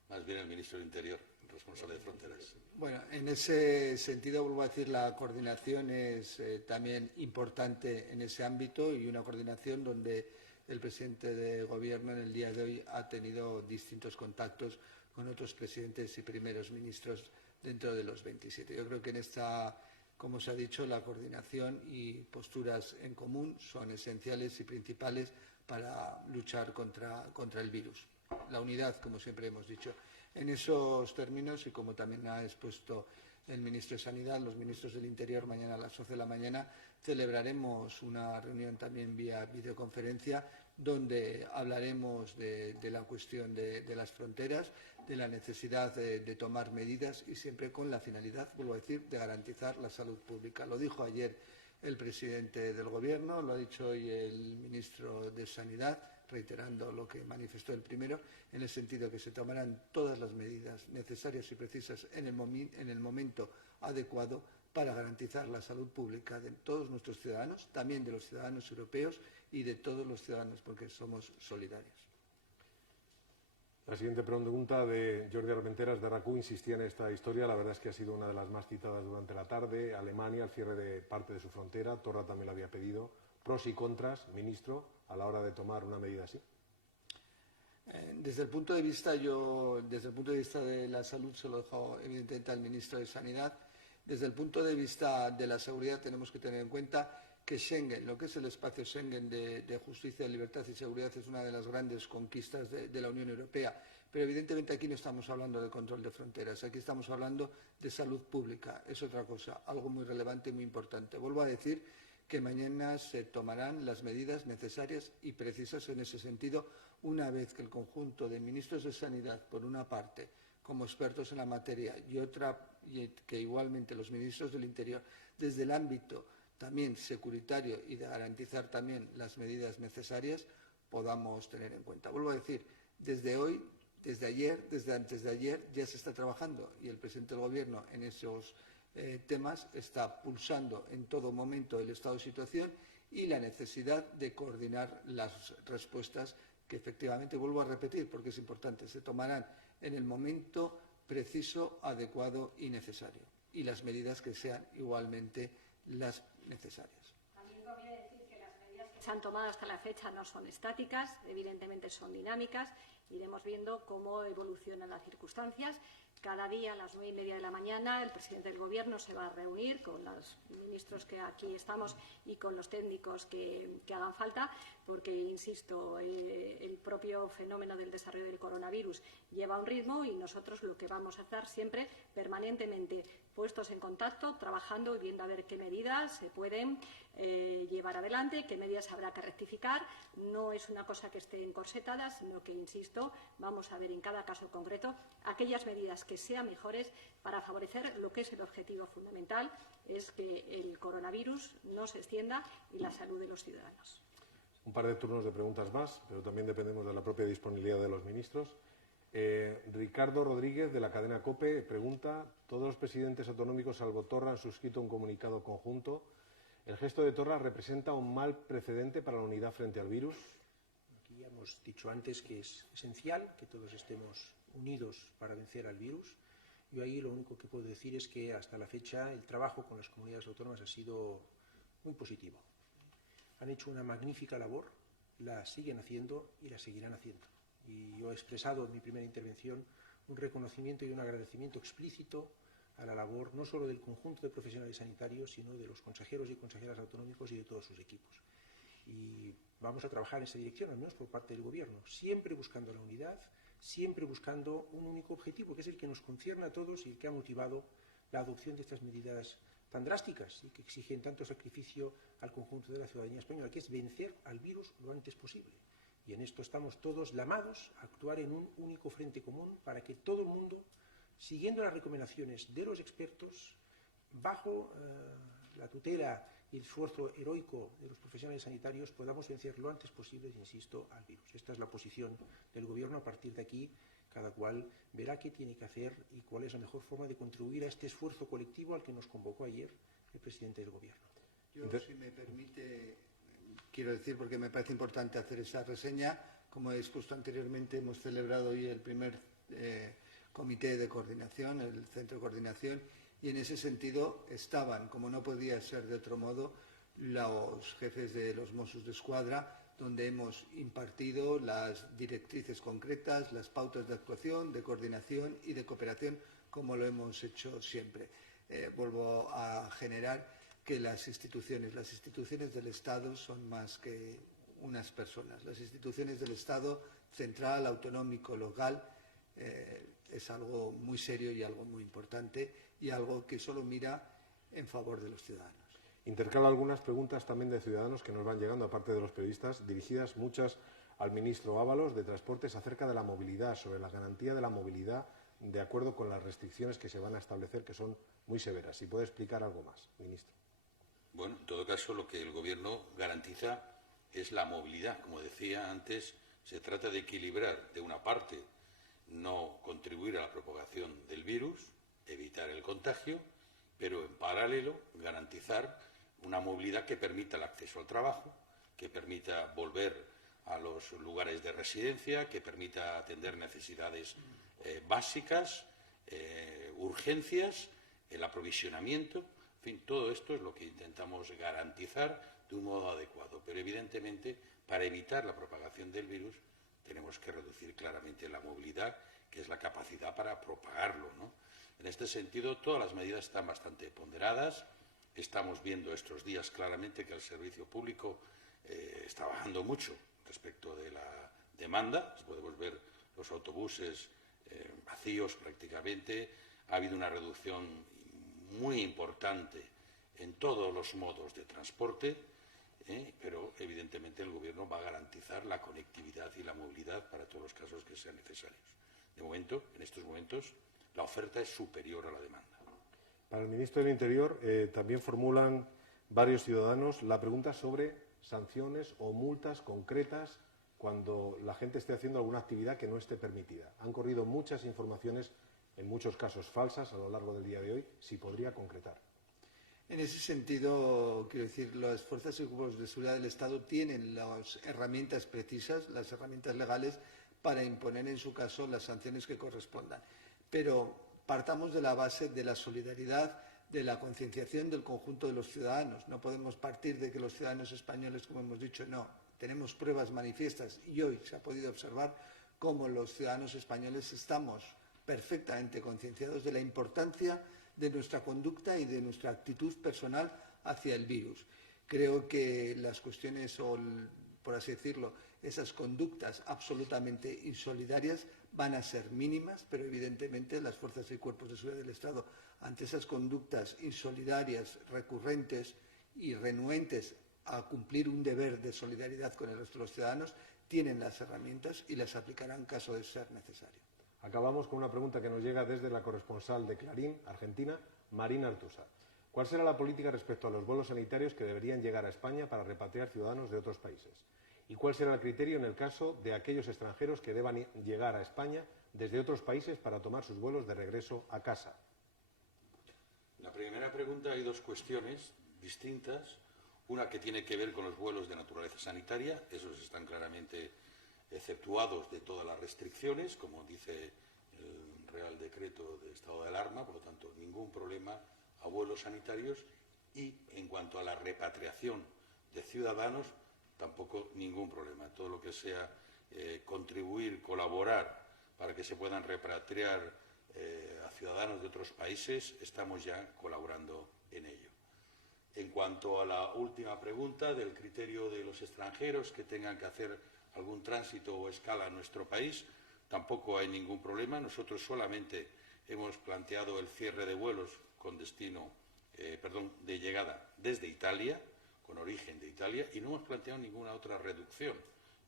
más bien el ministro del Interior, responsable de fronteras. Bueno, en ese sentido, vuelvo a decir, la coordinación es también importante en ese ámbito y una coordinación donde el presidente de Gobierno en el día de hoy ha tenido distintos contactos con otros presidentes y primeros ministros dentro de los 27. Yo creo que en esta, como se ha dicho, la coordinación y posturas en común son esenciales y principales para luchar contra el virus. La unidad, como siempre hemos dicho. En esos términos, y como también ha expuesto el ministro de Sanidad, los ministros del Interior, mañana a las 11 de la mañana celebraremos una reunión también vía videoconferencia donde hablaremos de la cuestión de las fronteras, de la necesidad de tomar medidas y siempre con la finalidad, vuelvo a decir, de garantizar la salud pública. Lo dijo ayer el presidente del Gobierno, lo ha dicho hoy el ministro de Sanidad, reiterando lo que manifestó el primero, en el sentido que se tomarán todas las medidas necesarias y precisas en el momento adecuado para garantizar la salud pública de todos nuestros ciudadanos, también de los ciudadanos europeos y de todos los ciudadanos, porque somos solidarios. La siguiente pregunta de Jordi Armenteras de RACU insistía en esta historia. La verdad es que ha sido una de las más citadas durante la tarde. Alemania, al cierre de parte de su frontera. Torra también lo había pedido. Pros y contras, ministro, a la hora de tomar una medida así. Desde el punto de vista de la salud, se lo dejo evidentemente al ministro de Sanidad. Desde el punto de vista de la seguridad, tenemos que tener en cuenta que Schengen, lo que es el espacio Schengen de justicia, libertad y seguridad, es una de las grandes conquistas de la Unión Europea. Pero evidentemente aquí no estamos hablando de control de fronteras, aquí estamos hablando de salud pública. Es otra cosa, algo muy relevante y muy importante. Vuelvo a decir que mañana se tomarán las medidas necesarias y precisas en ese sentido, una vez que el conjunto de ministros de Sanidad, por una parte, como expertos en la materia, y otra, que igualmente los ministros del Interior, desde el ámbito también securitario y de garantizar también las medidas necesarias, podamos tener en cuenta. Vuelvo a decir, desde hoy, desde ayer, desde antes de ayer, ya se está trabajando y el presidente del Gobierno en esos temas está pulsando en todo momento el estado de situación y la necesidad de coordinar las respuestas que efectivamente, vuelvo a repetir porque es importante, se tomarán en el momento preciso, adecuado y necesario y las medidas que sean igualmente las necesarias. También conviene decir que las se han tomado hasta la fecha no son estáticas, evidentemente son dinámicas. Iremos viendo cómo evolucionan las circunstancias. Cada día a las 9:30 de la mañana el presidente del Gobierno se va a reunir con los ministros que aquí estamos y con los técnicos que hagan falta, porque, insisto, el propio fenómeno del desarrollo del coronavirus lleva un ritmo y nosotros lo que vamos a estar siempre permanentemente puestos en contacto, trabajando y viendo a ver qué medidas se pueden llevar adelante, qué medidas habrá que rectificar. No es una cosa que esté encorsetada, sino que, insisto, vamos a ver en cada caso concreto aquellas medidas que sean mejores para favorecer lo que es el objetivo fundamental, es que el coronavirus no se extienda y la salud de los ciudadanos. Un par de turnos de preguntas más, pero también dependemos de la propia disponibilidad de los ministros. Ricardo Rodríguez, de la cadena COPE, pregunta: todos los presidentes autonómicos salvo Torra han suscrito un comunicado conjunto. ¿El gesto de Torra representa un mal precedente para la unidad frente al virus? Aquí ya hemos dicho antes que es esencial que todos estemos unidos para vencer al virus. Yo ahí lo único que puedo decir es que hasta la fecha el trabajo con las comunidades autónomas ha sido muy positivo. Han hecho una magnífica labor, la siguen haciendo y la seguirán haciendo. Y yo he expresado en mi primera intervención un reconocimiento y un agradecimiento explícito a la labor no solo del conjunto de profesionales sanitarios, sino de los consejeros y consejeras autonómicos y de todos sus equipos. Y vamos a trabajar en esa dirección, al menos por parte del Gobierno, siempre buscando la unidad, siempre buscando un único objetivo, que es el que nos concierne a todos y el que ha motivado la adopción de estas medidas tan drásticas y que exigen tanto sacrificio al conjunto de la ciudadanía española, que es vencer al virus lo antes posible. Y en esto estamos todos llamados a actuar en un único frente común para que todo el mundo, siguiendo las recomendaciones de los expertos, bajo la tutela y el esfuerzo heroico de los profesionales sanitarios, podamos vencer lo antes posible, insisto, al virus. Esta es la posición del Gobierno. A partir de aquí, cada cual verá qué tiene que hacer y cuál es la mejor forma de contribuir a este esfuerzo colectivo al que nos convocó ayer el presidente del Gobierno. Yo, si me permite, quiero decir, porque me parece importante hacer esa reseña. Como he expuesto anteriormente, hemos celebrado hoy el primer comité de coordinación, el centro de coordinación, y en ese sentido estaban, como no podía ser de otro modo, los jefes de los Mossos d'Esquadra, donde hemos impartido las directrices concretas, las pautas de actuación, de coordinación y de cooperación, como lo hemos hecho siempre. Vuelvo a generar que las instituciones del Estado son más que unas personas. Las instituciones del Estado, central, autonómico, local, es algo muy serio y algo muy importante y algo que solo mira en favor de los ciudadanos. Intercala algunas preguntas también de ciudadanos que nos van llegando, aparte de los periodistas, dirigidas muchas al ministro Ábalos de Transportes acerca de la movilidad, sobre la garantía de la movilidad de acuerdo con las restricciones que se van a establecer, que son muy severas. Si puede explicar algo más, ministro. Bueno, en todo caso, lo que el Gobierno garantiza es la movilidad. Como decía antes, se trata de equilibrar, de una parte, no contribuir a la propagación del virus, evitar el contagio, pero en paralelo garantizar una movilidad que permita el acceso al trabajo, que permita volver a los lugares de residencia, que permita atender necesidades básicas, urgencias, el aprovisionamiento. En fin, todo esto es lo que intentamos garantizar de un modo adecuado. Pero, evidentemente, para evitar la propagación del virus, tenemos que reducir claramente la movilidad, que es la capacidad para propagarlo, ¿no? En este sentido, todas las medidas están bastante ponderadas. Estamos viendo estos días claramente que el servicio público está bajando mucho respecto de la demanda. Podemos ver los autobuses vacíos prácticamente. Ha habido una reducción muy importante en todos los modos de transporte, pero evidentemente el Gobierno va a garantizar la conectividad y la movilidad para todos los casos que sean necesarios. De momento, en estos momentos, la oferta es superior a la demanda. Para el ministro del Interior también formulan varios ciudadanos la pregunta sobre sanciones o multas concretas cuando la gente esté haciendo alguna actividad que no esté permitida. Han corrido muchas informaciones, en muchos casos falsas, a lo largo del día de hoy. Si podría concretar. En ese sentido, quiero decir, las fuerzas y cuerpos de seguridad del Estado tienen las herramientas precisas, las herramientas legales, para imponer en su caso las sanciones que correspondan. Pero partamos de la base de la solidaridad, de la concienciación del conjunto de los ciudadanos. No podemos partir de que los ciudadanos españoles, como hemos dicho, no. Tenemos pruebas manifiestas y hoy se ha podido observar cómo los ciudadanos españoles estamos perfectamente concienciados de la importancia de nuestra conducta y de nuestra actitud personal hacia el virus. Creo que las cuestiones, por así decirlo, esas conductas absolutamente insolidarias van a ser mínimas, pero evidentemente las fuerzas y cuerpos de seguridad del Estado, ante esas conductas insolidarias, recurrentes y renuentes a cumplir un deber de solidaridad con el resto de los ciudadanos, tienen las herramientas y las aplicarán en caso de ser necesario. Acabamos con una pregunta que nos llega desde la corresponsal de Clarín, Argentina, Marina Artusa. ¿Cuál será la política respecto a los vuelos sanitarios que deberían llegar a España para repatriar ciudadanos de otros países? ¿Y cuál será el criterio en el caso de aquellos extranjeros que deban llegar a España desde otros países para tomar sus vuelos de regreso a casa? En la primera pregunta hay dos cuestiones distintas. Una que tiene que ver con los vuelos de naturaleza sanitaria. Esos están claramente exceptuados de todas las restricciones, como dice el Real Decreto de estado de alarma, por lo tanto, ningún problema a vuelos sanitarios. Y en cuanto a la repatriación de ciudadanos, tampoco ningún problema. Todo lo que sea contribuir, colaborar para que se puedan repatriar a ciudadanos de otros países, estamos ya colaborando en ello. En cuanto a la última pregunta del criterio de los extranjeros que tengan que hacer algún tránsito o escala en nuestro país, tampoco hay ningún problema. Nosotros solamente hemos planteado el cierre de vuelos con destino, de llegada desde Italia, con origen de Italia, y no hemos planteado ninguna otra reducción.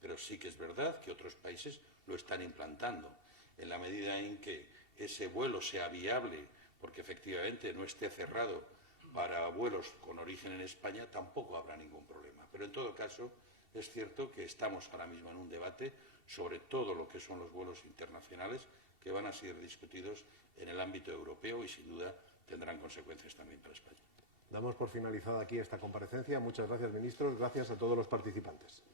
Pero sí que es verdad que otros países lo están implantando. En la medida en que ese vuelo sea viable, porque efectivamente no esté cerrado para vuelos con origen en España, tampoco habrá ningún problema. Pero en todo caso, es cierto que estamos ahora mismo en un debate sobre todo lo que son los vuelos internacionales que van a ser discutidos en el ámbito europeo y sin duda tendrán consecuencias también para España. Damos por finalizada aquí esta comparecencia. Muchas gracias, ministros. Gracias a todos los participantes.